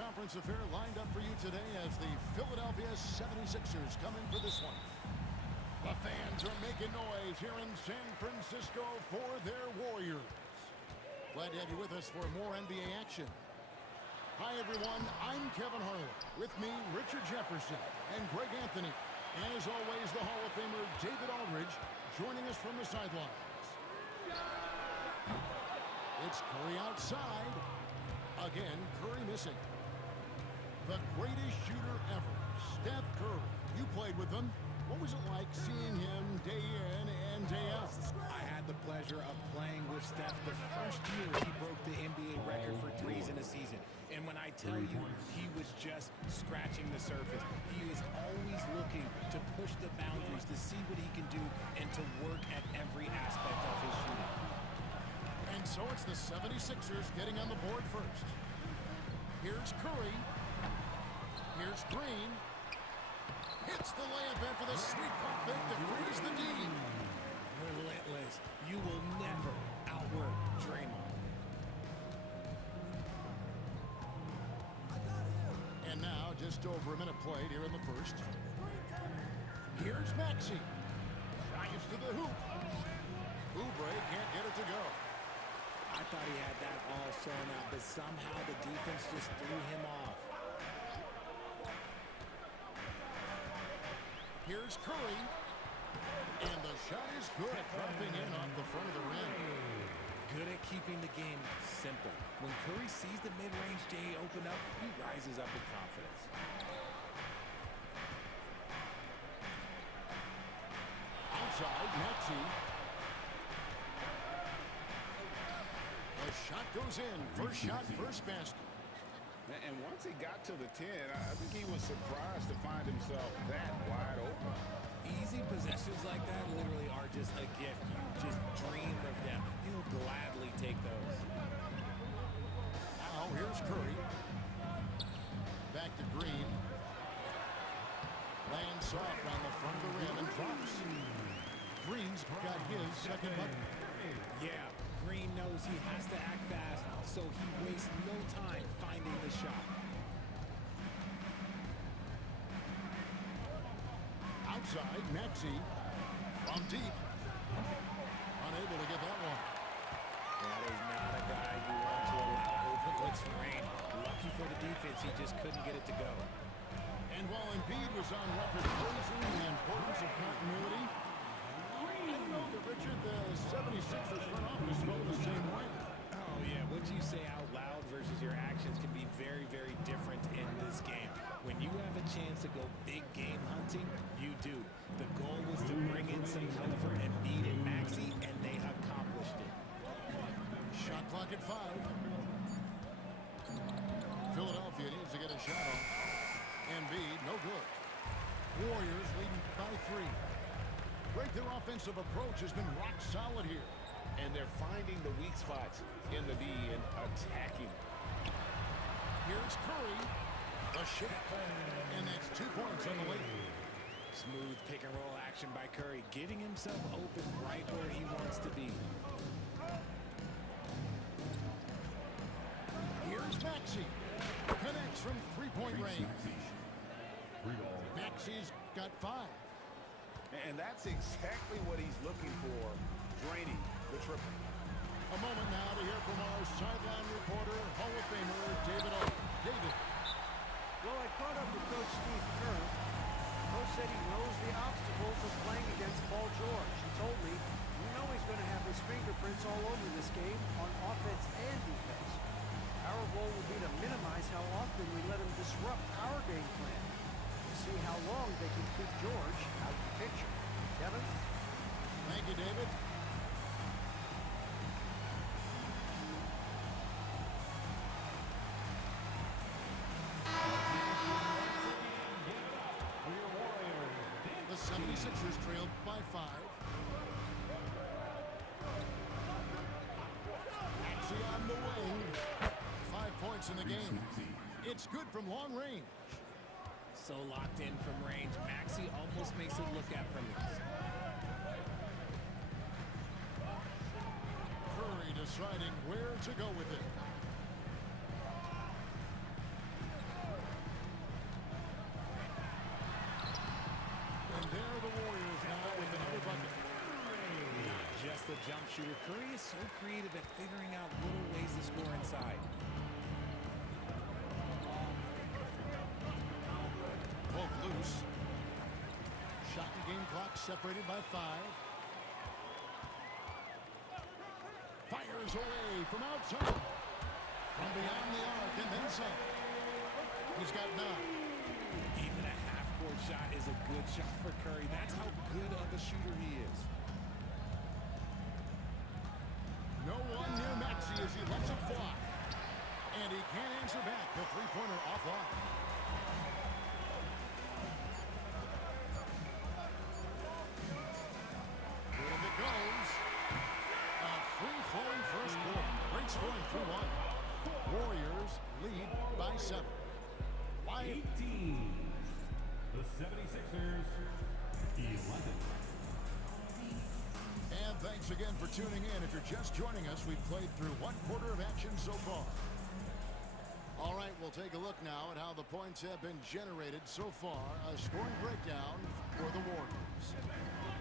conference affair lined up for you today as the Philadelphia 76ers come in for this one. The fans are making noise here in San Francisco for their Warriors. Glad to have you with us for more NBA action. Hi, everyone. I'm Kevin Harlan. With me, Richard Jefferson and Greg Anthony. And as always, the Hall of Famer David Aldridge joining us from the sidelines. It's Curry outside. Again, Curry missing. The greatest shooter ever, Steph Curry. You played with him. What was it like seeing him day in and day out? I had the pleasure of playing with Steph the first year he broke the NBA record for threes in a season. And when I tell you, he was just scratching the surface. He is always looking to push the boundaries, to see what he can do, and to work at every aspect of his shooting. And so it's the 76ers getting on the board first. Here's Curry. Here's Green. Hits the layup in for the sweet pump fake to freeze the D. Relentless. You will never outwork Draymond. And now, just over a minute played here in the first. Here's Maxey. Drives to the hoop. Oubre can't get it to go. I thought he had that all sewn out, but somehow the defense just threw him off. Here's Curry. And the shot is good, dropping in off the front of the rim. Good at keeping the game simple. When Curry sees the mid-range J open up, he rises up with confidence. Outside, Maxey. The shot goes in. First shot, first basket. And once he got to the 10, I think he was surprised to find himself that wide open. Easy possessions like that literally are just a gift. You just dream of them. He'll gladly take those. Now here's Curry. Back to Green. Lands soft on the front of the rim and drops. Green's got his second bucket. Yeah, Green knows he has to act fast, so he wastes no time finding the shot. Outside, Maxey from deep. Unable to get that one. That is not a guy you want to allow open looks for rain. Lucky for the defense, he just couldn't get it to go. And while Embiid was on record praising the importance of continuity, I don't know that, Richard, the 76ers front office felt the same way. Oh, yeah, what you say out loud versus your actions can be very, very different in this game. When you have a chance to go big game hunting, you do. The goal was to bring in some comfort and beat in Maxey, and they accomplished it. Shot clock at 5. Philadelphia needs to get a shot off. Embiid, no good. Warriors leading by 3. Great, their offensive approach has been rock solid here. And they're finding the weak spots in the D and attacking. Here's Curry. A shot. And that's 2 points on the way. Smooth pick and roll action by Curry, getting himself open right where he wants to be. Here's Maxey. Connects from three-point range. Maxey's got 5. And that's exactly what he's looking for, draining the triple. A moment now to hear from our sideline reporter, Hall of Famer David Aldridge. David. Well, I caught up with Coach Steve Kerr. Coach said he knows the obstacles of playing against Paul George. He told me, you know he's going to have his fingerprints all over this game on offense and defense. Our goal will be to minimize how often we let him disrupt our game plan. To see how long they can keep George out of the picture. Kevin? Thank you, David. The 76ers trailed by 5. Maxey on the wing. 5 points in the game. It's good from long range. So locked in from range, Maxey almost makes it look effortless. Curry deciding where to go with it. jump shooter. Curry is so creative at figuring out little ways to score inside. Pulled loose. Shot and game clock separated by 5. Fires away from outside. From beyond the arc and then some. He's got 9. Even a half-court shot is a good shot for Curry. That's how good of a shooter he is. No one near Maxey as he lets it fly. And he can't answer back. The three-pointer offline. Good it goes. A free-flowing first quarter. Great scoring through 1. Warriors lead by 7. 18. The 76ers, 11. And thanks again for tuning in. If you're just joining us, we've played through 1 quarter of action so far. All right, we'll take a look now at how the points have been generated so far. A scoring breakdown for the Warriors.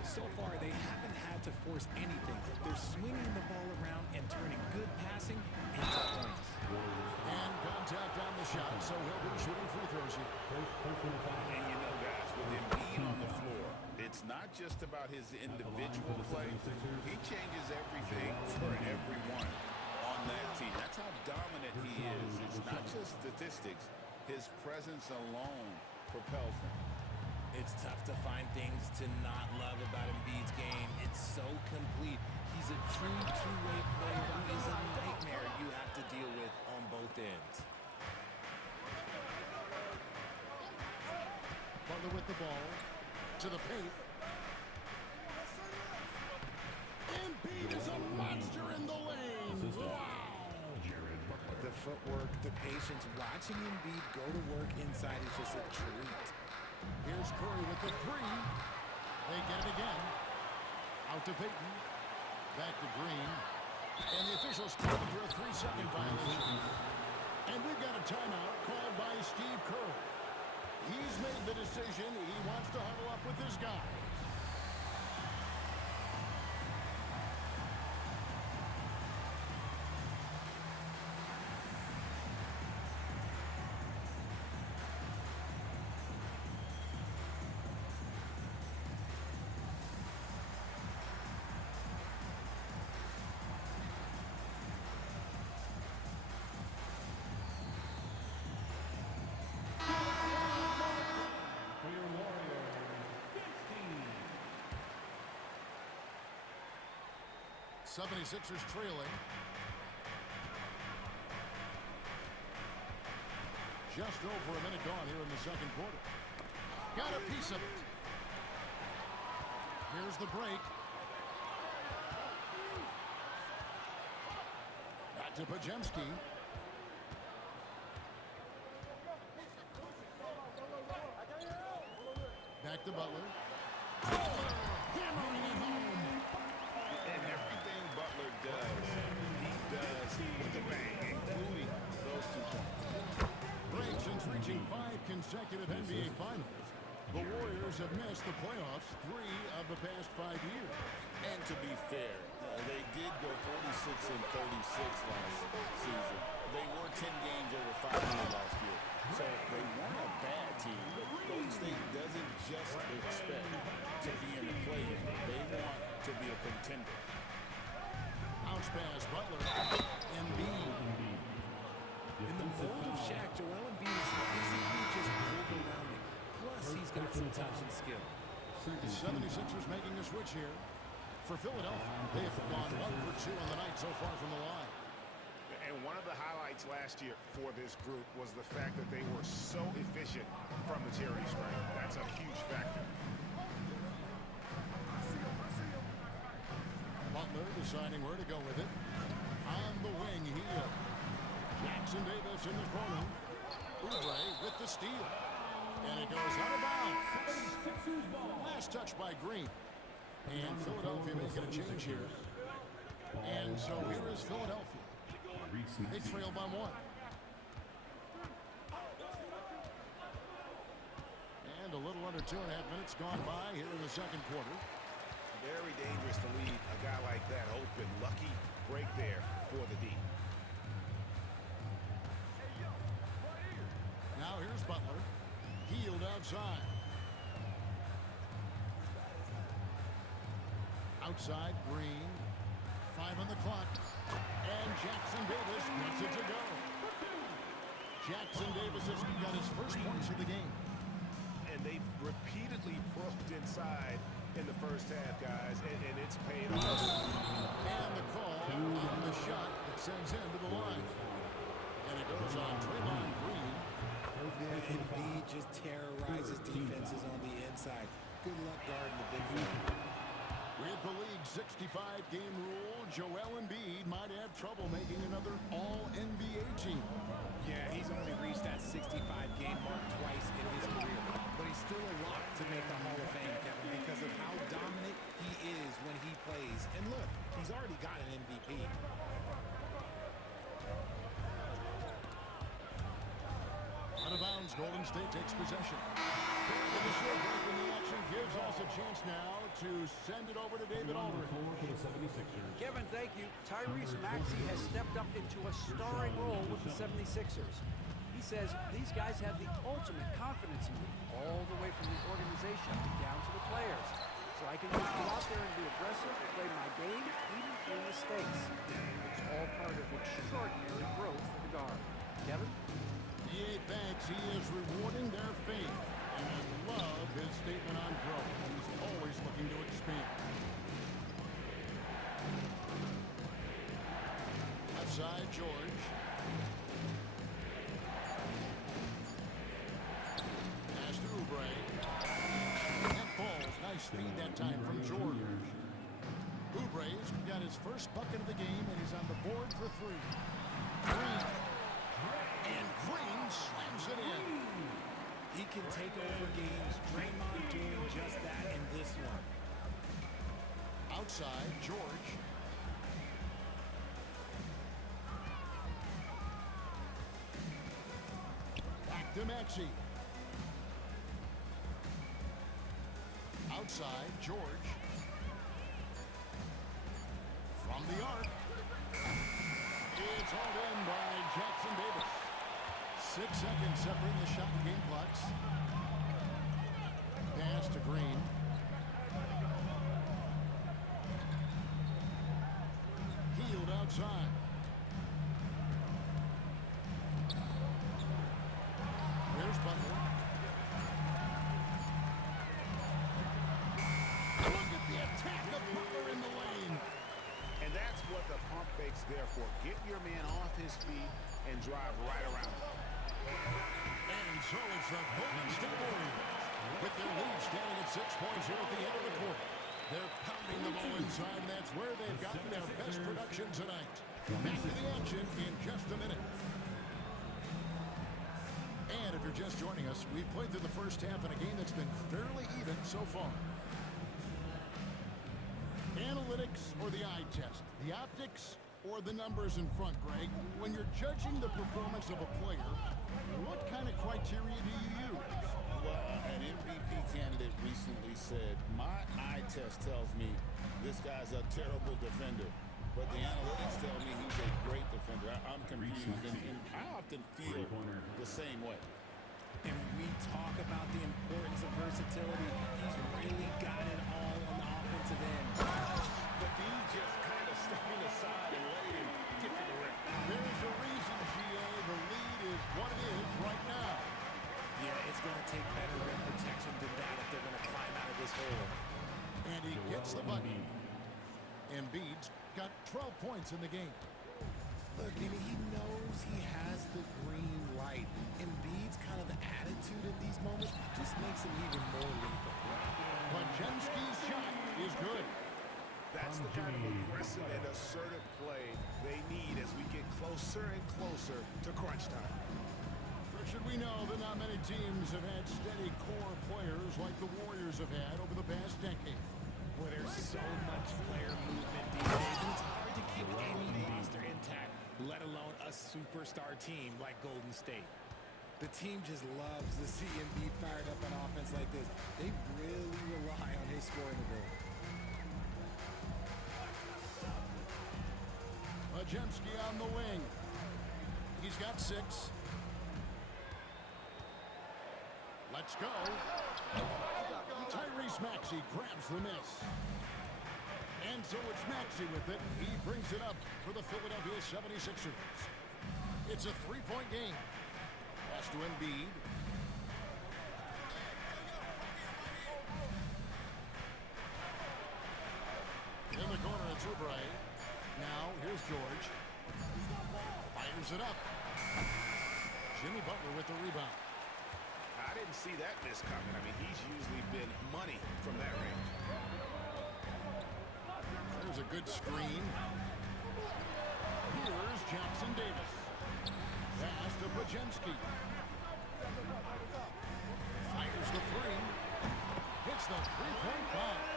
So far, they haven't had to force anything. They're swinging the ball around and turning good passing into points. And contact on the shot, so he'll be shooting free throws here. And you know, guys, with Embiid on the floor, it's not just about his individual play. He changes everything for everyone on that team. That's how dominant he is. It's not just statistics. His presence alone propels them. It's tough to find things to not love about Embiid's game. It's so complete. He's a true two-way player who is a nightmare you have to deal with on both ends. Butler with the ball. To the paint. Embiid is a monster in the lane. Wow. The footwork, the patience, watching Embiid go to work inside is just a treat. Here's Curry with the 3. They get it again. Out to Payton. Back to Green. And the officials call for a 3-second violation. And we've got a timeout called by Steve Kerr. He's made the decision. He wants to huddle up with his guys. For your Warriors, 15. 76ers trailing. Just over a minute gone here in the second quarter. Got a piece of it. Here's the break. Back to Podziemski. Back to Butler. Hammering it home. And everything Butler does, he does with a bang, including those 2 points. Break since reaching 5 consecutive NBA Finals. The Warriors have missed the playoffs 3 of the past 5 years. And to be fair, they did go 46 and 36 last season. They were 10 games over 500 last year. So they weren't a bad team, but Golden State doesn't just expect to be in the play-in. They want to be a contender. Bounce pass, Butler. Embiid. In the mold of Shaq, Joel Embiid is physically just overwhelming. Plus, he's got some touch and skill. The 76ers making a switch here. For Philadelphia, they have gone 1 for 2 on the night so far from the line. And one of the highlights last year for this group was the fact that they were so efficient from the charity stripe. That's a huge factor. Butler deciding where to go with it. On the wing, heel. Jackson Davis in the corner. Oubre with the steal. And it goes out of bounds. Last touch by Green. And Philadelphia making a change here. And so here is Philadelphia. They trail by 1. And a little under 2.5 minutes gone by here in the second quarter. Very dangerous to leave a guy like that open. Lucky break there for the D. Now here's Butler. Healed outside. Outside, Green. 5 on the clock. And Jackson Davis gets it to go. Jackson Davis has got his first points of the game. And they've repeatedly probed inside in the first half, guys, and it's paid off. And the call on the shot that sends him to the line. And it goes on Draymond Green. Yeah, Embiid just terrorizes defenses on the inside. Good luck guarding the big fella. With the league's 65-game rule, Joel Embiid might have trouble making another All-NBA team. Yeah, he's only reached that 65-game mark twice in his career. But he's still a lock to make the Hall of Fame, Kevin, because of how dominant he is when he plays. And look, he's already got an MVP. Out of bounds, Golden State takes possession. And the short break in the action gives us a chance now to send it over to David Aldridge. For the 76ers. Kevin, thank you. Tyrese Maxey has stepped up into a starring role with the 76ers. He says these guys have the ultimate confidence in me, all the way from the organization down to the players. So I can just go out there and be aggressive, play my game, even through mistakes. It's all part of extraordinary growth for the guard. Kevin? D.A. thanks he is rewarding their faith. And I love his statement on growth. He's always looking to expand. Outside, George. Pass to Oubre. That falls. Nice feed that time from George. Oubre's got his first bucket of the game, and he's on the board for 3. Green. And Green slams it in. He can take over games. Draymond doing just that in this one. Outside, George. Back to Maxey. Outside, George. From the arc. It's hauled in by Jackson Davis. 6 seconds separating the shot and game clocks. Pass to Green. Healed outside. Here's Butler. Look at the attack of Butler in the lane. And that's what the pump fake's there for. Get your man off his feet and drive right around him. And so it's the Golden State Warriors with their lead standing at 6 points here at the end of the quarter. They're pounding the ball inside, and that's where they've gotten their best production tonight. Back to the action in just a minute. And if you're just joining us, we've played through the first half in a game that's been fairly even so far. Analytics or the eye test? The optics or the numbers in front, Greg? When you're judging the performance of a player, what kind of criteria do you use? Well, an MVP candidate recently said, my eye test tells me this guy's a terrible defender, but the analytics tell me he's a great defender. I'm confused, and I often feel the same way. And we talk about the importance of versatility. He's really got it all on the offensive end. But he's just kind of stepping aside and letting him get to the rim. There's a reason, GA. The lead is what it is right now. Yeah, it's going to take better rim protection than that if they're going to climb out of this hole. And he gets the button. Embiid's got 12 points in the game. Look, and he knows he has the green light. Embiid's kind of attitude in these moments just makes him even more lethal. Podziemski's shot is good. That's the kind of aggressive and assertive play they need as we get closer and closer to crunch time. Should we know that not many teams have had steady core players like the Warriors have had over the past decade. Where there's so much player movement these days, and it's hard to keep any roster intact, let alone a superstar team like Golden State. The team just loves to see Embiid fired up on offense like this. They really rely on his scoring ability. Podziemski on the wing. He's got 6. Let's go. Tyrese Maxey grabs the miss. And so it's Maxey with it. He brings it up for the Philadelphia 76ers. It's a 3-point game. Pass to Embiid. In the corner, it's Oubre. Now, here's George. Fires it up. Jimmy Butler with the rebound. I didn't see that miss coming. I mean, he's usually been money from that range. There's a good screen. Here's Jackson Davis. Pass to Podziemski. Fires the 3. Hits the 3-point bomb.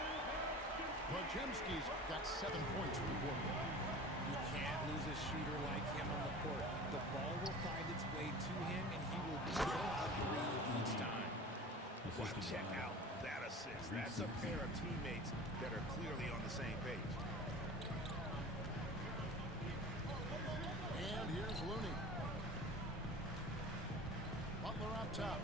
Podziemski's got 7 points for the quarter. You can't lose a shooter like him on the court. The ball will find its way to him, and he will drill a 3 each time. Well, check out that assist. That's a pair of teammates that are clearly on the same page. And here's Looney. Butler up top.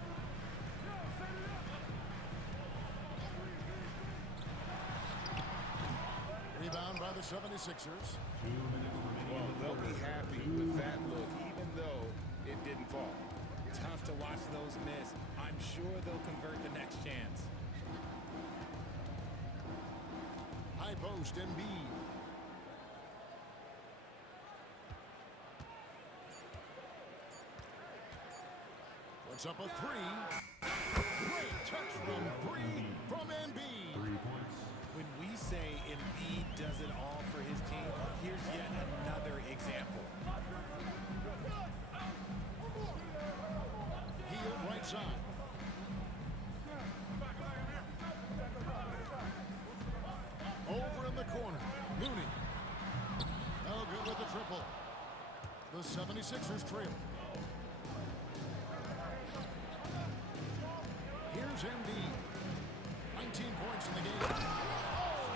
Rebound by the 76ers. Well, they'll be happy with that look, even though it didn't fall. Tough to watch those miss. I'm sure they'll convert the next chance. High post, Embiid. Puts up a 3. Great touch from 3 from Embiid. 3 points. When we say Embiid does it all for his team, here's yet another example. Heel right side. Over in the corner. Looney. No good with the triple. The 76ers trail. Here's Embiid. 19 points in the game. Oh,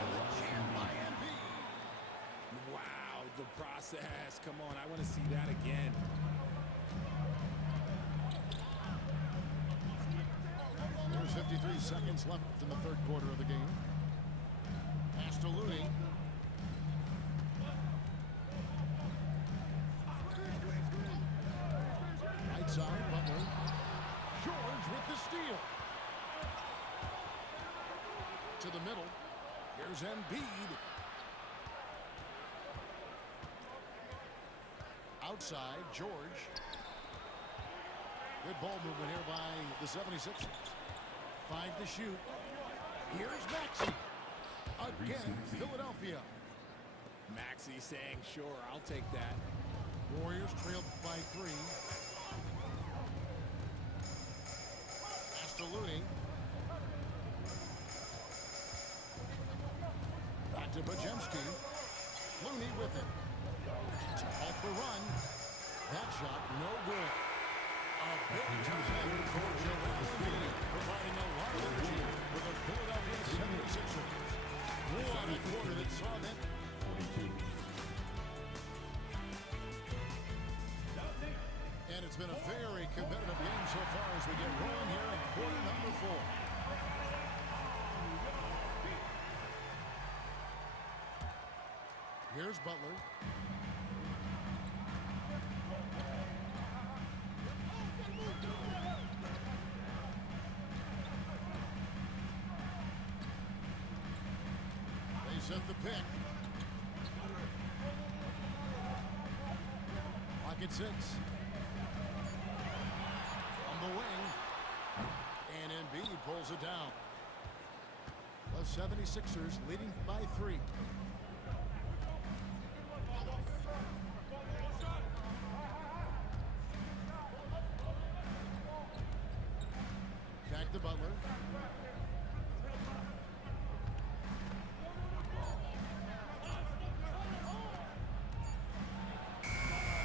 and the jam by Embiid. Wow, the process. Come on, I want to see that again. There's 53 seconds left in the third quarter of the game. Pass to Looney. Right side, Butler. George with the steal. To the middle. Here's Embiid. Outside, George. Good ball movement here by the 76ers. 5 to shoot. Here's Maxey. Again, Philadelphia. Maxey saying, sure, I'll take that. Warriors trailed by 3. Pass to Looney. Back to Podziemski. Looney with it. To help the run. That shot, no good. A big time for Joel Embiid, providing a lot of energy for the Philadelphia 76ers. What a quarter that saw them. 42. And it's been a very competitive game so far as we get rolling here in quarter number 4. Here's Butler. They set the pick. Pocket 6. On the wing. And Embiid pulls it down. The 76ers leading by 3. Back to Butler.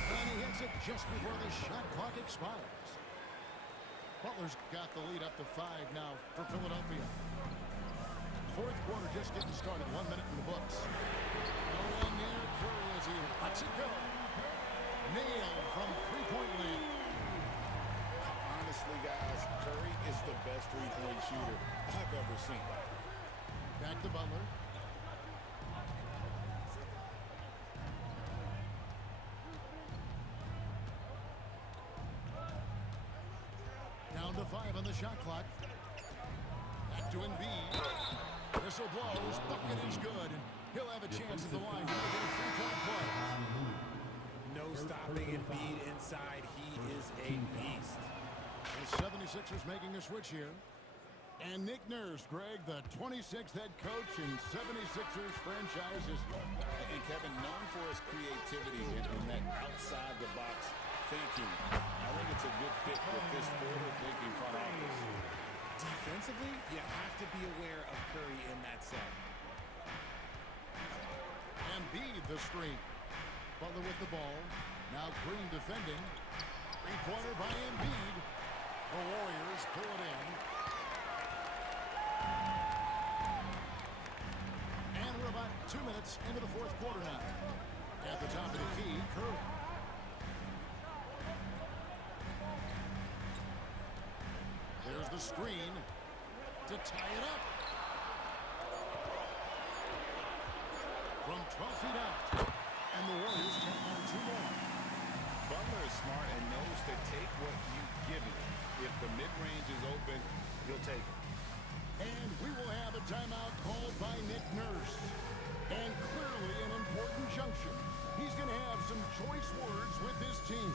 And he hits it just before the shot clock expires. Butler's got the lead up to 5 now for Philadelphia. fourth quarter just getting started. 1 minute in the books. Nowhere near Curry as he lets it go. Nailed from three-point land. Honestly, guys, Curry is the best three-point shooter I've ever seen. Back to Butler. Down to 5 on the shot clock. Back to Embiid. Whistle blows. Bucket is good. And he'll have a chance at the line to make it a three-point play. No stopping Embiid inside. He is a beast. The 76ers making a switch here. And Nick Nurse, Greg, the 26th head coach in 76ers franchise history. And Kevin, known for his creativity and that outside-the-box thinking, I think it's a good fit with this forward-thinking front office. Defensively, you have to be aware of Curry in that set. Embiid the screen. Butler with the ball. Now Green defending. Three-pointer by Embiid. The Warriors pull it in. And we're about 2 minutes into the fourth quarter now. At the top of the key, Curry. There's the screen to tie it up. From 12 feet out. And the Warriors take on 2 more. Butler is smart and knows to take what you give him. If the mid-range is open, he'll take it. And we will have a timeout called by Nick Nurse. And clearly an important junction. He's going to have some choice words with his team.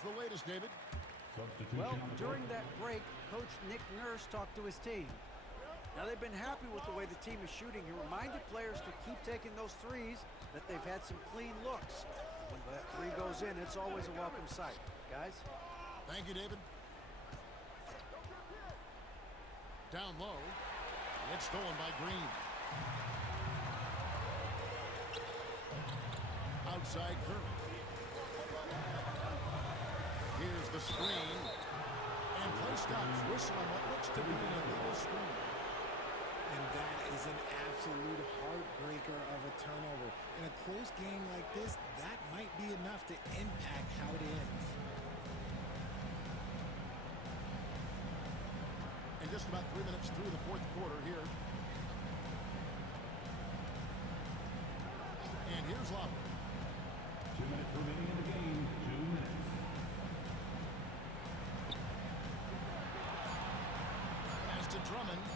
The latest, David. Well, during that break, Coach Nick Nurse talked to his team. Now, they've been happy with the way the team is shooting. He reminded players to keep taking those threes, that they've had some clean looks. When that three goes in, it's always a welcome sight. Guys? Thank you, David. Down low. It's stolen by Green. Outside Curry. Here's the screen. And play stops. Whistle on what looks to be an illegal screen. And that is an absolute heartbreaker of a turnover. In a close game like this, that might be enough to impact how it ends. And just about 3 minutes through the fourth quarter here. And here's Lowry. 2 minutes remaining in the game. 2 minutes. To Drummond.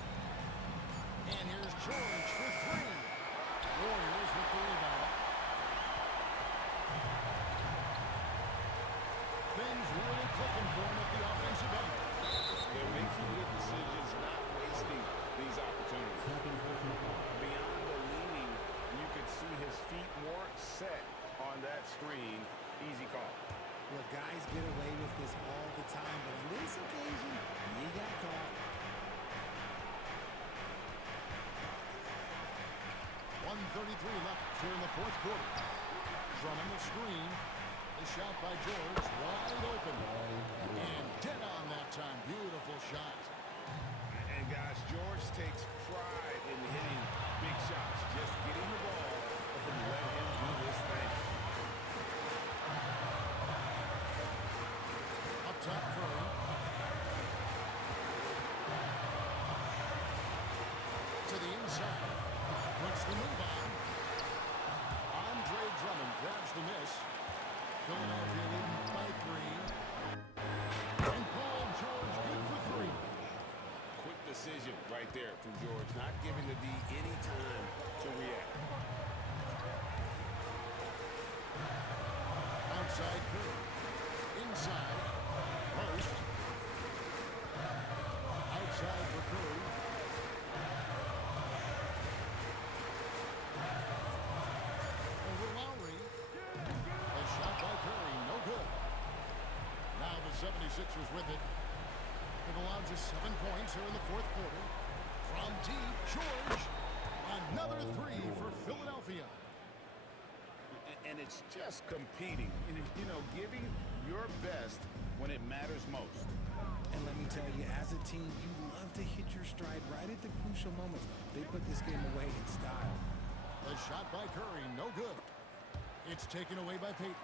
And here's George for 3. Warriors with the rebound. Things really clicking for him at the offensive end. They're making good decisions, not wasting these opportunities. Beyond the leaning, you could see his feet more set on that screen. Easy call. Well, guys get away with this all the time, but on this occasion, he got caught. 1:33 left here in the fourth quarter. Drummond the screen. The shot by George, wide open. And dead on that time. Beautiful shot. And guys, George takes pride in hitting big shots. Just get him the ball and let him do his thing. A right there from George, not giving the D any time to react. Outside Curry. Inside. Post. Outside for Curry. Over Lowry. A shot by Curry. No good. Now the 76ers with it. They've allowed just 7 points here in the fourth quarter. From deep, George. Another three for Philadelphia. And it's just competing, you know, giving your best when it matters most. And let me tell you, as a team, you love to hit your stride right at the crucial moments. They put this game away in style. A shot by Curry, no good. It's taken away by Payton.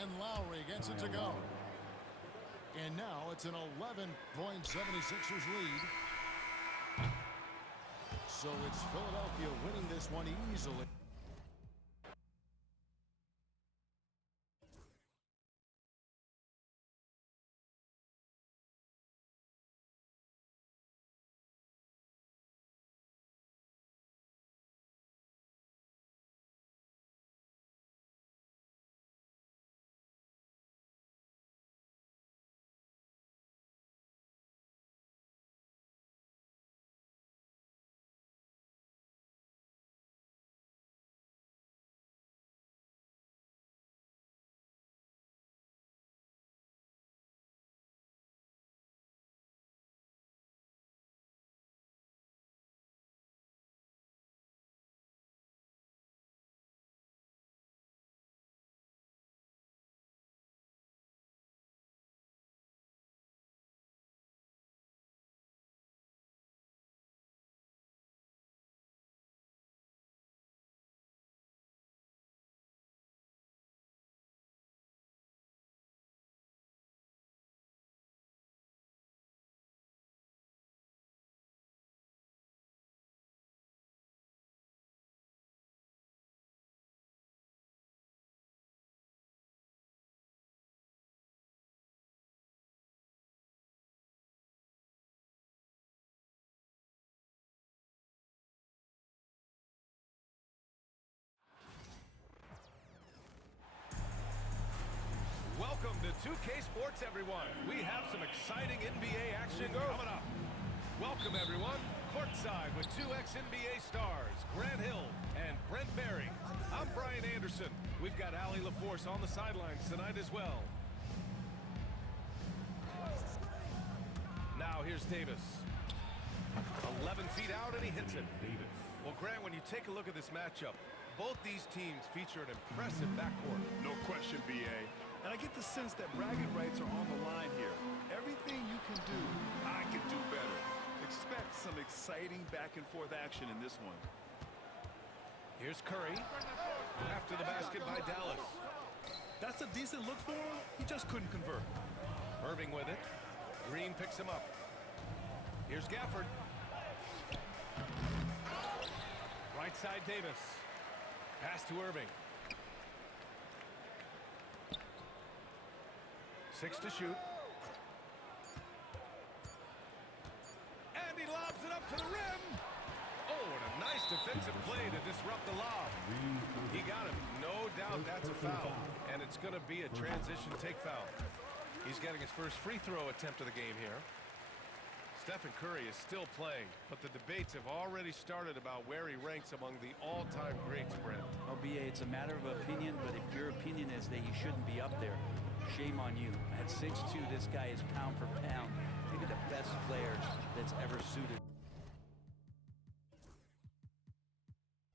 And Lowry gets it to go. And now it's an 11-point 76ers lead. So it's Philadelphia winning this one easily. Welcome to 2K Sports, everyone. We have some exciting NBA action coming up. Welcome, everyone. Courtside with 2 ex-NBA stars, Grant Hill and Brent Barry. I'm Brian Anderson. We've got Allie LaForce on the sidelines tonight as well. Now here's Davis. 11 feet out, and he hits it. Well, Grant, when you take a look at this matchup, both these teams feature an impressive backcourt. No question, B.A. And I get the sense that bragging rights are on the line here. Everything you can do, I can do better. Expect some exciting back-and-forth action in this one. Here's Curry. After the basket by Dallas. That's a decent look for him. He just couldn't convert. Irving with it. Green picks him up. Here's Gafford. Right side Davis. Pass to Irving. 6 to shoot. And he lobs it up to the rim. Oh, and a nice defensive play to disrupt the lob. He got him. No doubt that's a foul. And it's going to be a transition take foul. He's getting his first free throw attempt of the game here. Stephen Curry is still playing, but the debates have already started about where he ranks among the all-time greats, Brent. OBA, it's a matter of opinion, but if your opinion is that he shouldn't be up there, shame on you. At 6'2", this guy is pound for pound, maybe the best player that's ever suited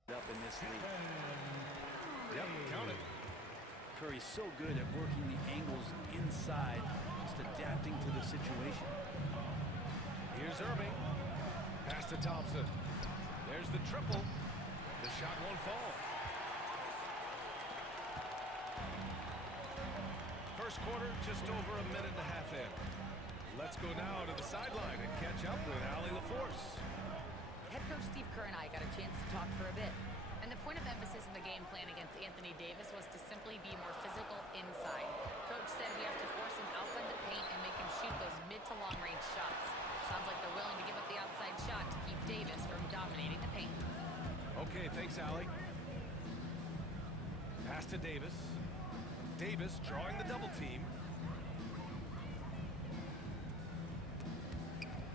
up in this league. Yep, count it. Curry's so good at working the angles inside, just adapting to the situation. Here's Irving. Pass to Thompson. There's the triple. The shot won't fall. First quarter, just over a minute and a half in. Let's go now to the sideline and catch up with Allie LaForce. Head coach Steve Kerr and I got a chance to talk for a bit. And the point of emphasis in the game plan against Anthony Davis was to simply be more physical inside. Coach said we have to force him outside the paint and make him shoot those mid to long range shots. Sounds like they're willing to give up the outside shot to keep Davis from dominating the paint. Okay, thanks, Allie. Pass to Davis. Davis drawing the double team.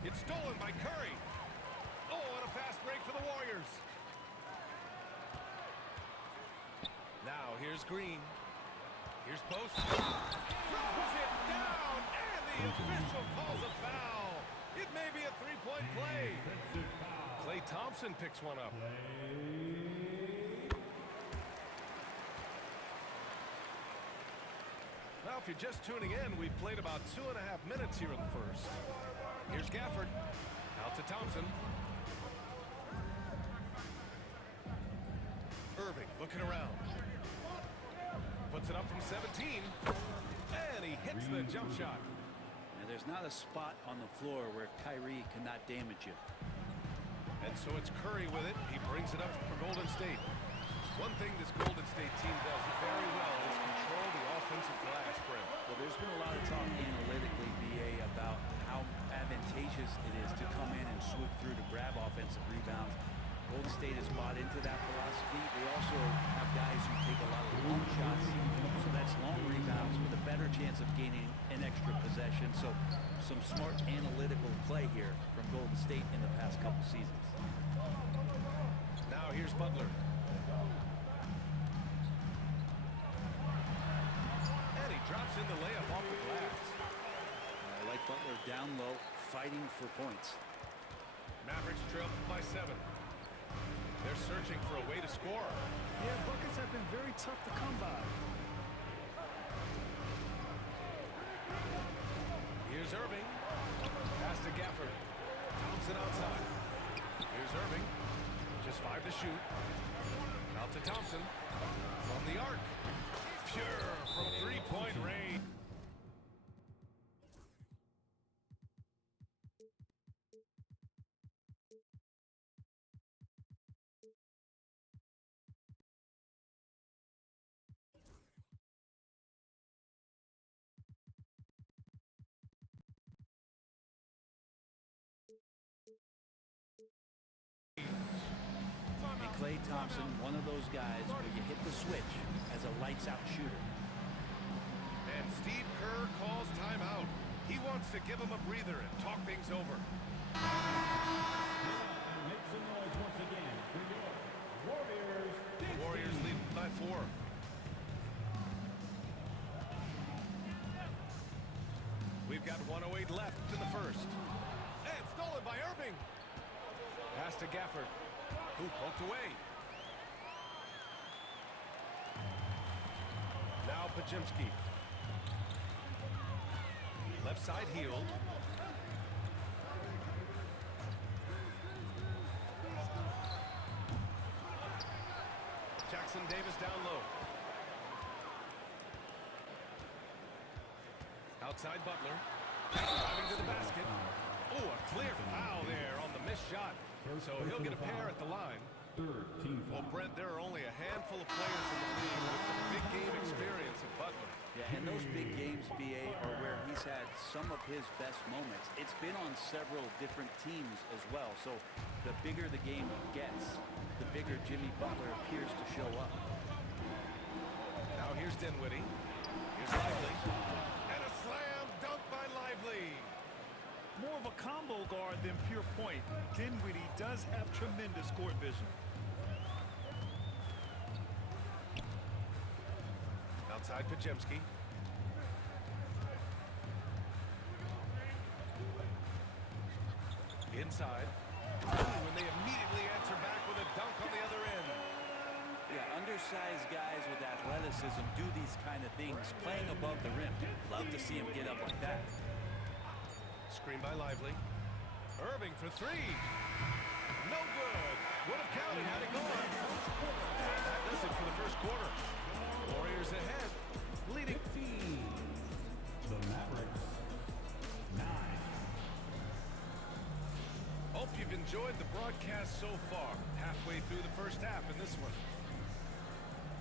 It's stolen by Curry. Oh, and a fast break for the Warriors. Now, here's Green. Here's Post. Throws it down, and the official calls a foul. It may be a three-point play. Klay Thompson picks one up. Now, if you're just tuning in, we've played about 2.5 minutes here in the first. Here's Gafford. Out to Thompson. Irving looking around. Puts it up from 17. And he hits the jump shot. And there's not a spot on the floor where Kyrie cannot damage you. And so it's Curry with it. He brings it up for Golden State. One thing this Golden State team does very well is control the offensive glass brim. Well, there's been a lot of talk analytically, BA, about how advantageous it is to come in and swoop through to grab offensive rebounds. Golden State has bought into that philosophy. They also have guys who take a lot of long shots, so that's long rebounds with a better chance of gaining an extra possession. So some smart analytical play here from Golden State in the past couple seasons. Now here's Butler. And he drops in the layup off the glass. I like Butler down low, fighting for points. Mavericks trail by 7. They're searching for a way to score. Yeah, buckets have been very tough to come by. Here's Irving. Pass to Gafford. Thompson outside. Here's Irving. Just 5 to shoot. Out to Thompson. From the arc. Pure from three-point range. Klay Thompson, one of those guys where you hit the switch as a lights-out shooter. And Steve Kerr calls timeout. He wants to give him a breather and talk things over. Make some noise once again for your Warriors. Warriors lead by 4. We've got 1:08 left in the first. And stolen by Irving. Pass to Gafford. Who poked away. Now Pajemski. Left side healed. Jackson Davis down low. Outside Butler. Driving to the basket. Oh, a clear foul there on the missed shot. So he'll get a pair at the line. Well, Brent, there are only a handful of players in the league with the big game experience of Butler. Yeah, and those big games, BA, are where he's had some of his best moments. It's been on several different teams as well. So the bigger the game gets, the bigger Jimmy Butler appears to show up. Now here's Dinwiddie. Here's Lively. And a slam dunk by Lively. More of a combo guard than pure point. Dinwiddie does have tremendous court vision. Outside Pajemski. Inside. And they immediately answer back with a dunk on the other end. Yeah, undersized guys with athleticism do these kind of things, playing above the rim. Love to see him get up like that. Screen by Lively. Irving for 3. No good. Would have counted had it gone. And that does it for the first quarter. Warriors ahead, leading. The Mavericks, 9. Hope you've enjoyed the broadcast so far. Halfway through the first half in this one.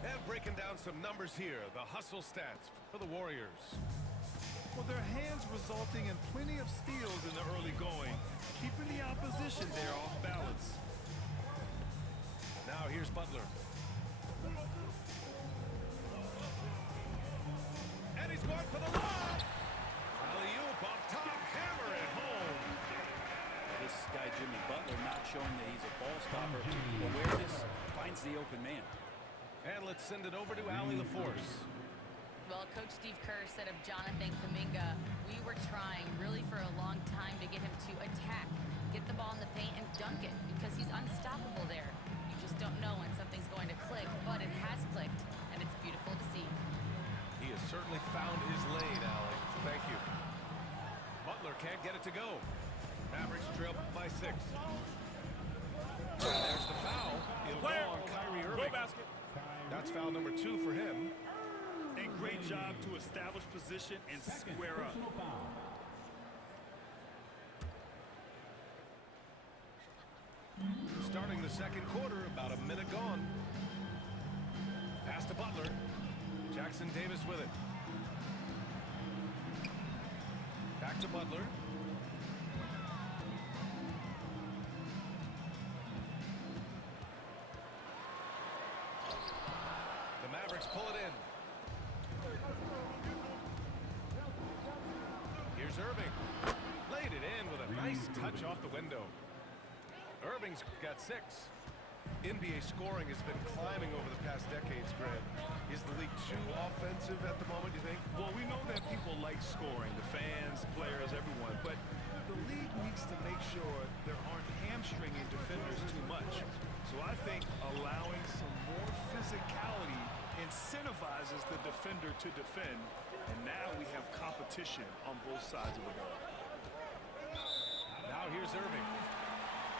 And breaking down some numbers here, the hustle stats for the Warriors. Well, their hands resulting in plenty of steals in the early going, keeping the opposition there off balance. Now here's Butler. And he's going for the lob. Alley-oop up top, hammer it home. This guy, Jimmy Butler, not showing that he's a ball stopper. Awareness finds the open man. And let's send it over to Allie LaForce. Well, Coach Steve Kerr said of Jonathan Kuminga, we were trying really for a long time to get him to attack, get the ball in the paint and dunk it because he's unstoppable there. You just don't know when something's going to click, but it has clicked, and it's beautiful to see. He has certainly found his lane, Allie. Thank you. Butler can't get it to go. Mavericks trail by 6. There's the foul. It'll go on Kyrie Irving. That's foul number 2 for him. A great job to establish position and square up. Starting the second quarter, about a minute gone. Pass to Butler. Jackson Davis with it. Back to Butler. The Mavericks pull it in. Here's Irving. Laid it in with a nice touch off the window. Irving's got 6. NBA scoring has been climbing over the past decades, Grant. Is the league too offensive at the moment, you think? Well, we know that people like scoring, the fans, players, everyone, but the league needs to make sure there aren't hamstringing defenders too much. So I think allowing some more physicality incentivizes the defender to defend, and now we have competition on both sides of the ball. Now here's Irving.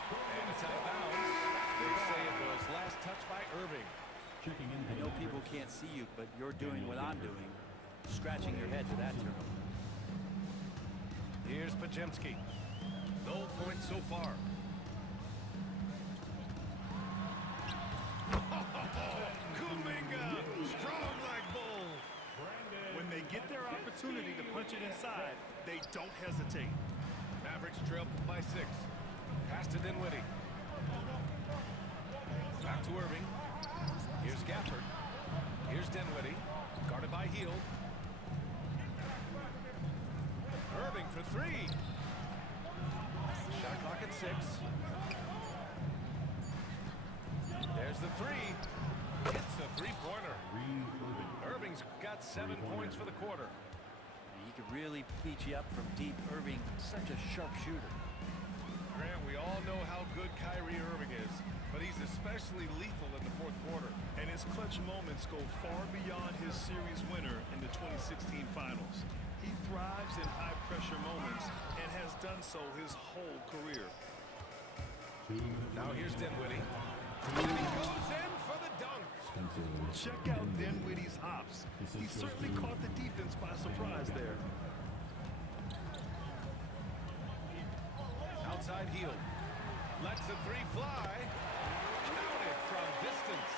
And it's out of bounds. They say it was last touch by Irving. I know people can't see you, but you're doing what I'm doing, scratching your head to that turnover. Here's Podziemski. No points so far. Kuminga, strong like bull. When they get their opportunity to punch it inside, they don't hesitate. Mavericks trail by 6. Pass to Dinwiddie. Back to Irving. Here's Gafford. Here's Dinwiddie. Guarded by Hield. Irving for 3. Shot clock at 6. There's the 3. Hits the three-pointer. Irving's got 7 points for the quarter. He could really beat you up from deep. Irving, such a sharp shooter. Grant, we all know how good Kyrie Irving is, but he's especially lethal in the fourth quarter. And his clutch moments go far beyond his series winner in the 2016 finals. He thrives in high-pressure moments and has done so his whole career. Now here's Dinwiddie. And he goes in for the dunk. Check out Dinwiddie's hops. He certainly caught the defense by surprise there. Outside Hield. Lets the 3 fly. Counted from distance.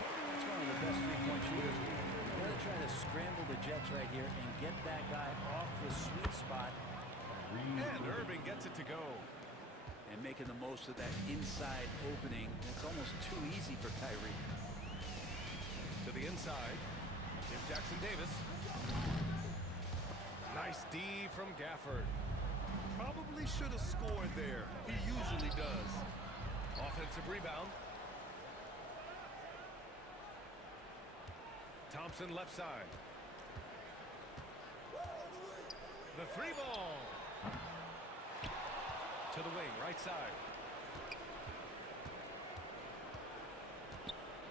That's one of the best three-point shooters. You've got to try to scramble the Jets right here and get that guy off the sweet spot. And Irving gets it to go. And making the most of that inside opening. It's almost too easy for Kyrie. To the inside. Here's Jackson Davis. Nice D from Gafford. Probably should have scored there. He usually does. Offensive rebound. Thompson left side. The 3 ball. To the wing, right side.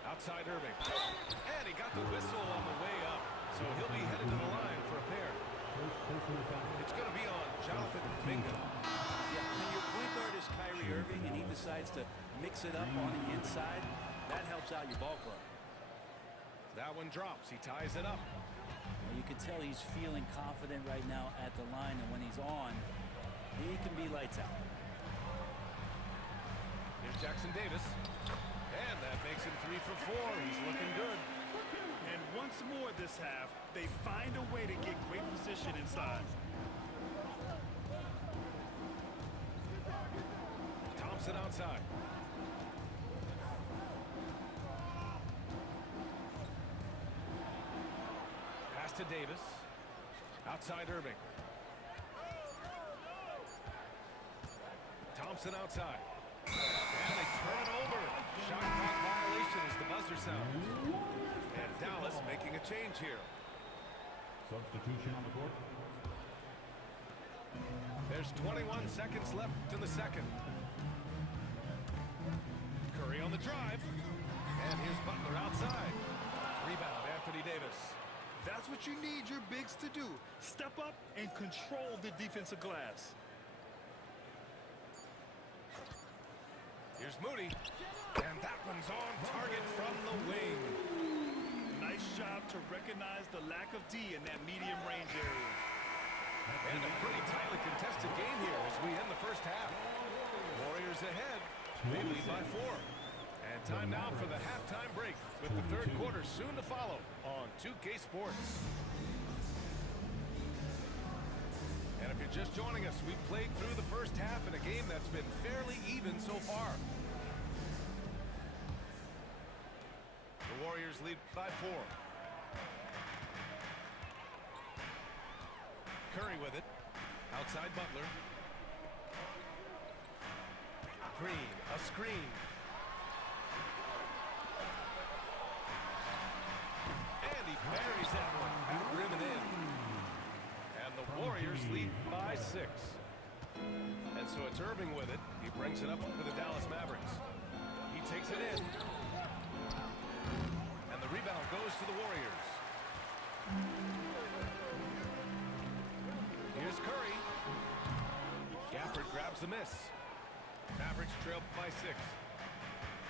Outside Irving. And he got the whistle on the way up. So he'll be headed to the line for a pair. It's going to be on Jonathan Kuminga. Yeah, when your point guard is Kyrie Irving and he decides to mix it up on the inside, that helps out your ball club. That one drops. He ties it up. And you can tell he's feeling confident right now at the line, and when he's on, he can be lights out. Here's Jackson Davis. And that makes him 3 for 4. He's looking good. And once more this half, they find a way to get great position inside. Thompson outside. Pass to Davis. Outside Irving. Thompson outside. And they turn it over. Shot clock violation as the buzzer sounds. And Dallas making a change here. Substitution on the court. There's 21 seconds left in the second. Curry on the drive. And here's Butler outside. Rebound, Anthony Davis. That's what you need your bigs to do. Step up and control the defensive glass. Here's Moody. And that one's on target from the wing. Nice job to recognize the lack of D in that medium range area. And a pretty tightly contested game here as we end the first half. Warriors ahead. They lead by 4. And time now for the halftime break with the third quarter soon to follow on 2K Sports. And if you're just joining us, we've played through the first half in a game that's been fairly even so far. The Warriors lead by 4. Curry with it. Outside Butler. Green, a screen. And he buries that one. Back rim and in. And the Warriors lead by 6. And so it's Irving with it. He brings it up for the Dallas Mavericks. He takes it in. And the rebound goes to the Warriors. Here's Curry. Gafford grabs the miss. Mavericks trail by 6.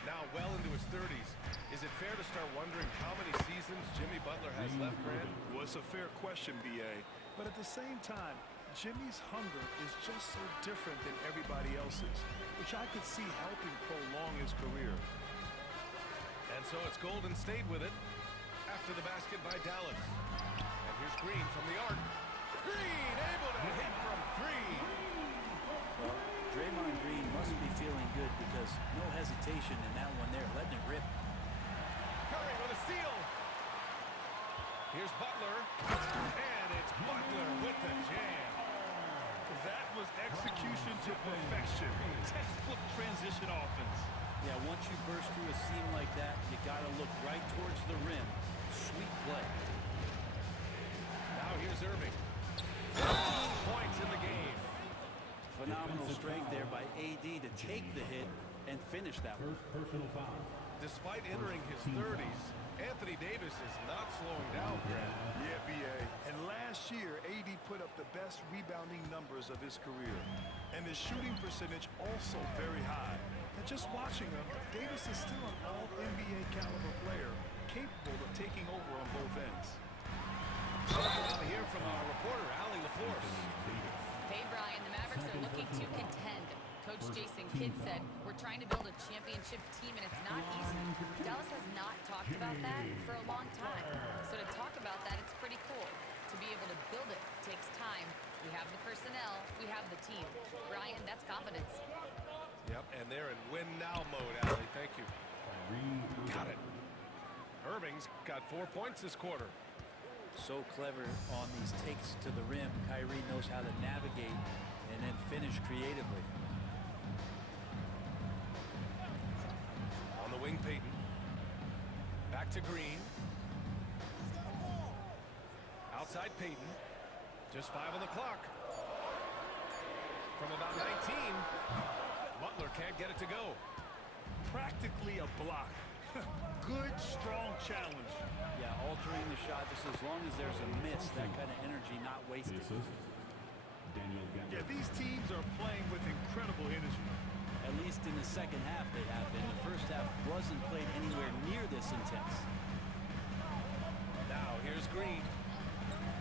Now well into his 30s. Is it fair to start wondering how many seasons Jimmy Butler has left, Grant? Well, it's a fair question, B.A. But at the same time, Jimmy's hunger is just so different than everybody else's, which I could see helping prolong his career. And so it's Golden State with it after the basket by Dallas. And here's Green from the arc. Green able to hit from 3. Well, Draymond Green must be feeling good because no hesitation in that one there, letting it rip. Curry with a steal. Here's Butler. And it's Butler with the jam. That was execution to perfection. Textbook transition offense. Yeah, once you burst through a seam like that, you got to look right towards the rim. Sweet play. Now here's Irving. 15 points in the game. Phenomenal strength there by AD to take the hit and finish that one. First personal foul. Despite entering his 30s, Anthony Davis is not slowing down, Grant. Yeah, B.A. And last year, AD put up the best rebounding numbers of his career. And his shooting percentage also very high. And just watching him, Davis is still an all-NBA caliber player, capable of taking over on both ends. Now hear from our reporter, Allie LaForce. Hey, Brian, the Mavericks are looking to contend. Coach Jason Kidd said, we're trying to build a championship team, and it's not easy. Dallas has not talked about that for a long time. So to talk about that, it's pretty cool. To be able to build it takes time. We have the personnel. We have the team. Brian, that's confidence. Yep, and they're in win-now mode, Allie. Thank you. Got it. Irving's got 4 points this quarter. So clever on these takes to the rim. Kyrie knows how to navigate and then finish creatively. On the wing, Payton. Back to Green. Outside Payton. Just 5 on the clock. From about 19, Butler can't get it to go. Practically a block. Good, strong challenge. Yeah, altering the shot just as long as there's a miss, that kind of energy not wasted. Daniel Yeah, these teams are playing with incredible energy. At least in the second half they have been. The first half wasn't played anywhere near this intense. Now here's Green.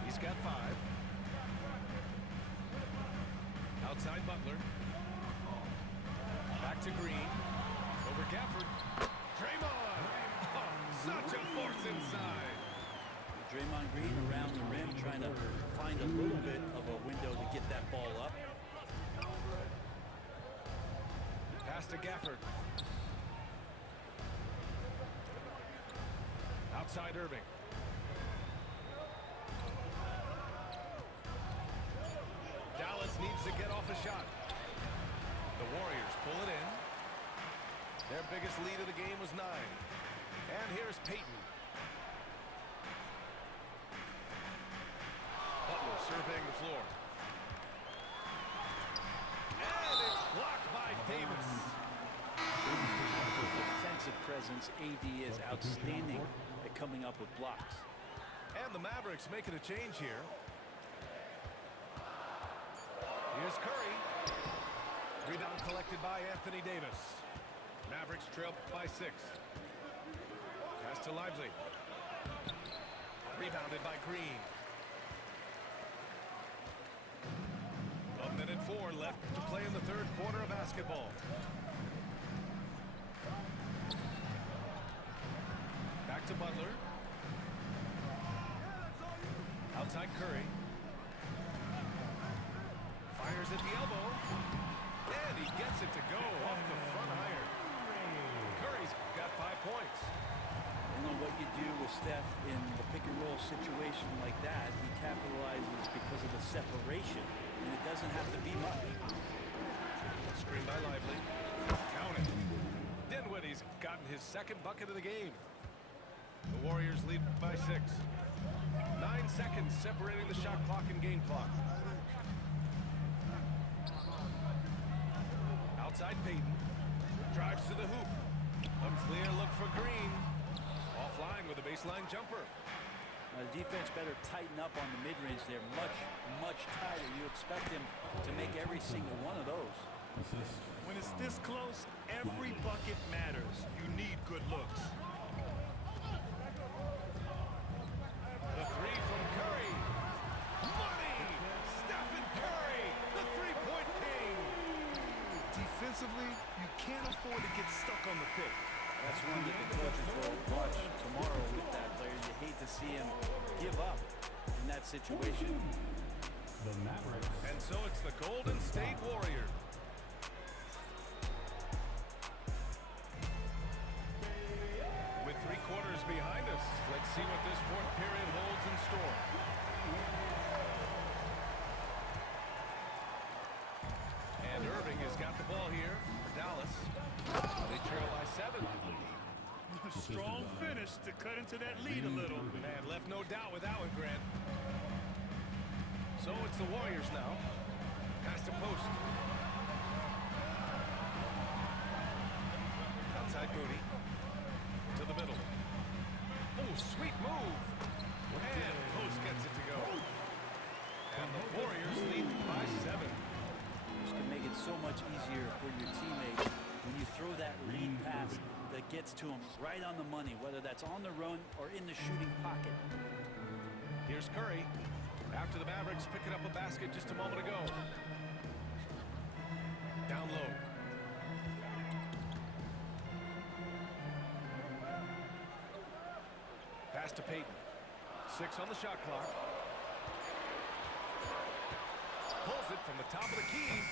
He's got 5. Outside Butler. Back to Green. Gafford. Draymond. Oh, such a force inside. Draymond Green around the rim trying to find a little bit of a window to get that ball up. Pass to Gafford. Outside Irving. Dallas needs to get off a shot. The Warriors pull it in. Their biggest lead of the game was 9. And here's Payton. Butler surveying the floor. And it's blocked by Davis. Defensive presence, AD is outstanding at coming up with blocks. And the Mavericks making a change here. Here's Curry. Rebound collected by Anthony Davis. Mavericks trail by 6. Pass to Lively. Rebounded by Green. 1:04 left to play in the third quarter of basketball. Back to Butler. Outside Curry. Fires at the elbow. And he gets it to go off the front iron. Curry's got 5 points. You know what you do with Steph in the pick and roll situation like that, he capitalizes because of the separation, and it doesn't have to be much. Screen by Lively. Count it. Dinwiddie's gotten his second bucket of the game. The Warriors lead by 6. 9 seconds separating the shot clock and game clock. Outside Payton. Drives to the hoop. A clear look for Green. Offline with a baseline jumper. The defense better tighten up on the mid-range there. Much tighter. You expect him to make every single one of those. When it's this close, every bucket matters. You need good looks. The 3 from Curry. Money! Stephen Curry, the three-point king. Defensively, you can't afford to get stuck on the pick. That's one that the coaches will watch tomorrow with that player. You hate to see him give up in that situation. The Mavericks. And so it's the Golden State Warriors. With 3 quarters behind us, let's see what this fourth period holds in store. And Irving has got the ball here for Dallas. They trail by 7. Strong finish to cut into that lead a little. Man, left no doubt with that one, Grant. So it's the Warriors now. Pass to post. Outside Moody. To the middle. Oh, sweet move. And Post gets it to go. And the Warriors lead by 7. This can make it so much easier for your teammates when you throw that lead pass that gets to them right on the money, whether that's on the run or in the shooting pocket. Here's Curry. After the Mavericks picking up a basket just a moment ago. Down low. Pass to Payton. 6 on the shot clock. Pulls it from the top of the key.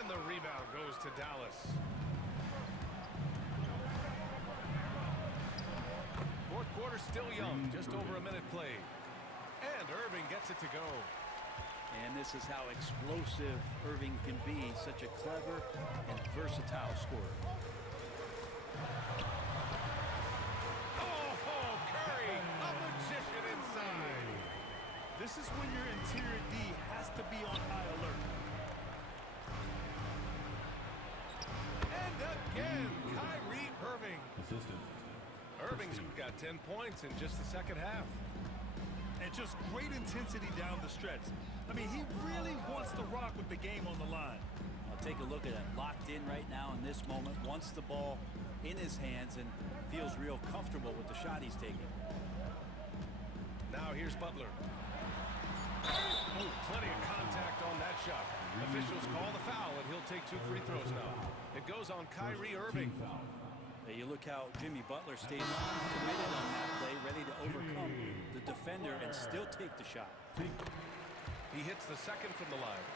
And the rebound goes to Dallas. Fourth quarter still young. Just over a minute played. And Irving gets it to go. And this is how explosive Irving can be. Such a clever and versatile scorer. Oh, Curry, a magician inside. This is when your interior D has to be on high alert. And again, Kyrie Irving. Assistant. Irving's got 10 points in just the second half. And just great intensity down the stretch. I mean, he really wants to rock with the game on the line. I'll take a look at him. Locked in right now in this moment. Wants the ball in his hands and feels real comfortable with the shot he's taking. Now here's Butler. Oh, plenty of contact on that shot. Officials call the foul, and he'll take 2 free throws now. It goes on Kyrie Irving. Team foul. You look how Jimmy Butler stays committed on that play, ready to overcome the defender and still take the shot. He hits the second from the line.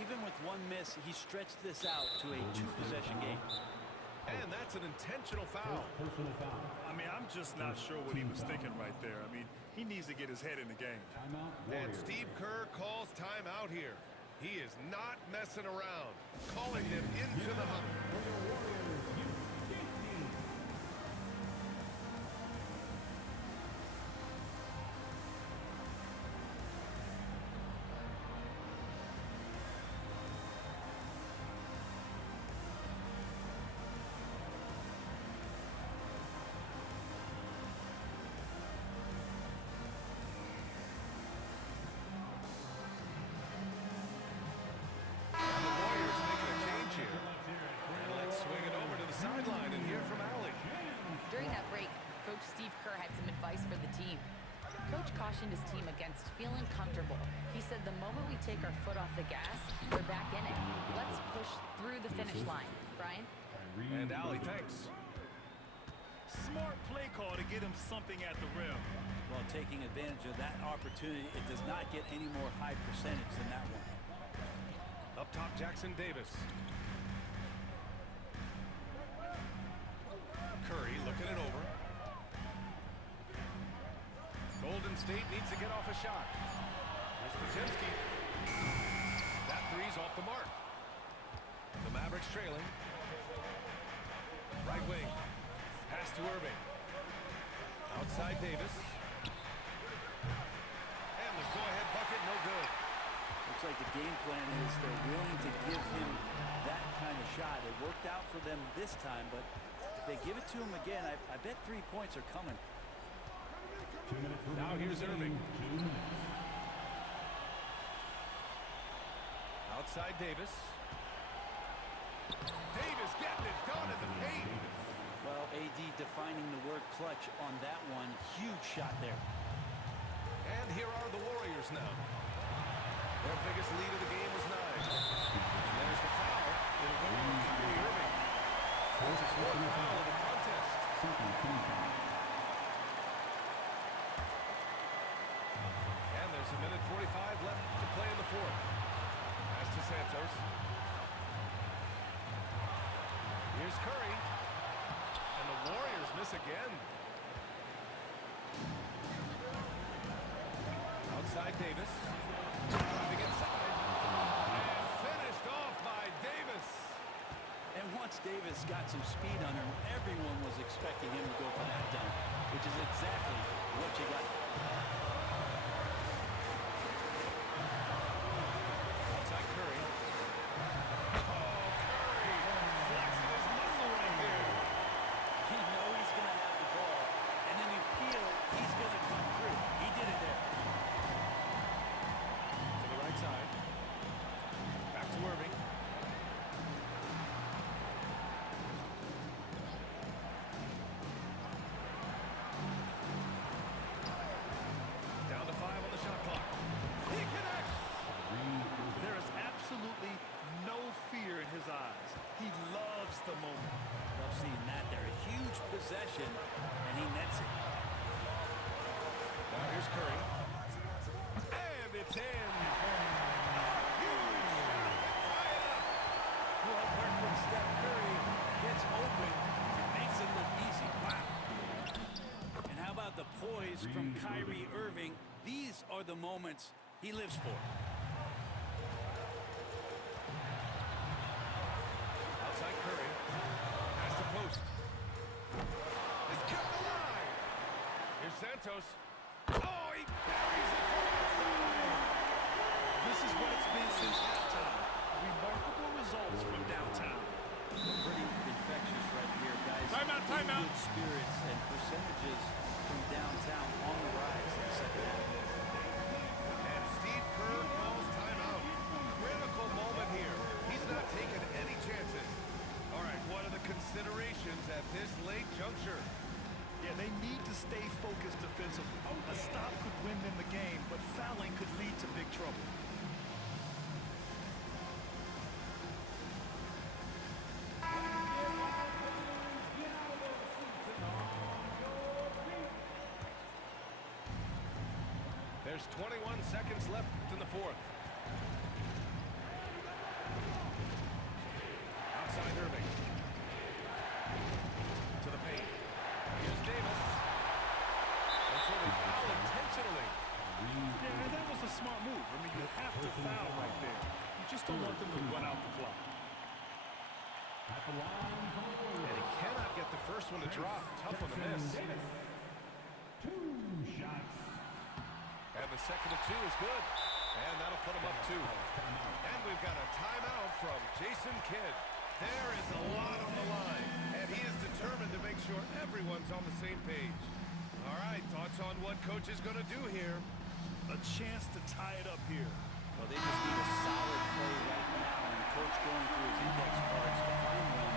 Even with one miss, he stretched this out to a 2-possession game. And that's an intentional foul. Personal foul. I mean, I'm just not sure what he was thinking right there. I mean, he needs to get his head in the game. Timeout. And Warriors. Steve Kerr calls timeout here. He is not messing around, calling them into the huddle. For the Warriors, U15. And the Warriors making a change here. And let's swing it over to the sideline and hear from Allie. During that break, Coach Steve Kerr had some advice for the team. Coach cautioned his team against feeling comfortable. He said the moment we take our foot off the gas, we're back in it. Let's push through the finish line. Brian? And Allie, thanks. Smart play call to get him something at the rim. Well, taking advantage of that opportunity, it does not get any more high percentage than that one. Up top, Jackson Davis. Curry looking it over. Golden State needs to get off a shot. Here's Podziemski. That three's off the mark. The Mavericks trailing. Right wing. Pass to Irving. Outside Davis. And the go-ahead bucket, no good. Looks like the game plan is they're willing to give him that kind of shot. It worked out for them this time, but if they give it to him again, I bet 3 points are coming. 2 minutes Now remaining here's in the Irving. game. 2 minutes. Outside Davis. Davis getting it done in the paint. Well, AD defining the word clutch on that one. Huge shot there. And here are the Warriors now. Their biggest lead of the game was 9. And there's the foul. It'll go on Kyrie Irving. That's his fourth foul of the contest. Second team foul. And there's a minute 45 left to play in the fourth. Pass to Santos. Here's Curry. And the Warriors miss again. Outside Davis. Driving inside. And finished off by Davis. And once Davis got some speed on him, everyone was expecting him to go for that dunk, which is exactly what you got. Outside Curry. Oh, Curry flexing his muscle right there. You know he's going to have the ball, and then you feel he's going to come through. He did it there. To the right side. Back to Irving. Down to 5 on the shot clock. He connects. There is absolutely no fear in his eyes. He loves the moment. Love seeing that there. A huge possession, and he nets it. Now here's Curry. And it's in. Huge shot to tie it up. Well, work from Steph Curry. Gets open and makes it look easy. Wow. And how about the poise from Kyrie Irving? These are the moments he lives for. Outside Curry. Pass to post. It's kept alive. Here's Santos. Oh, he buries it from outside. This is what it's been since halftime. Remarkable results from downtown. Pretty infectious right here, guys. Timeout. Good spirits and percentages from downtown on the rise in the second half. And Steve Kerr calls timeout. Critical moment here. He's not taking any chances. All right, what are the considerations at this late juncture? Yeah, they need to stay focused defensively. A stop could win them the game, but fouling could lead to big trouble. There's 21 seconds left in the fourth. Outside Irving. To the paint. Here's Davis. And so they foul intentionally. Yeah, that was a smart move. I mean, you have to foul right there. You just don't want them to run out the clock. And he cannot get the first one to drop. Tough one to miss. And the second of two is good. And that'll put him up 2. And we've got a timeout from Jason Kidd. There is a lot on the line. And he is determined to make sure everyone's on the same page. All right, thoughts on what coach is going to do here? A chance to tie it up here. Well, they just need a solid play right now, and coach going through his index cards to find one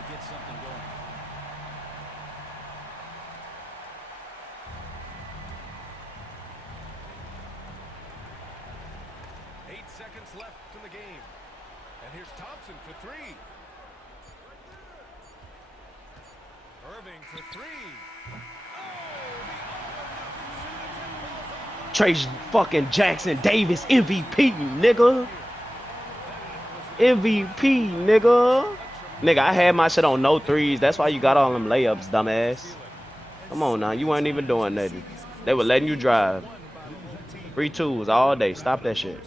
to get something going. Seconds left in the game. And here's Thompson for 3. Irving for 3. Trey fucking Jackson Davis, MVP, nigga. MVP, nigga. Nigga, I had my shit on no threes. That's why you got all them layups, dumbass. Come on now, you weren't even doing nothing. They were letting you drive. Free twos all day. Stop that shit.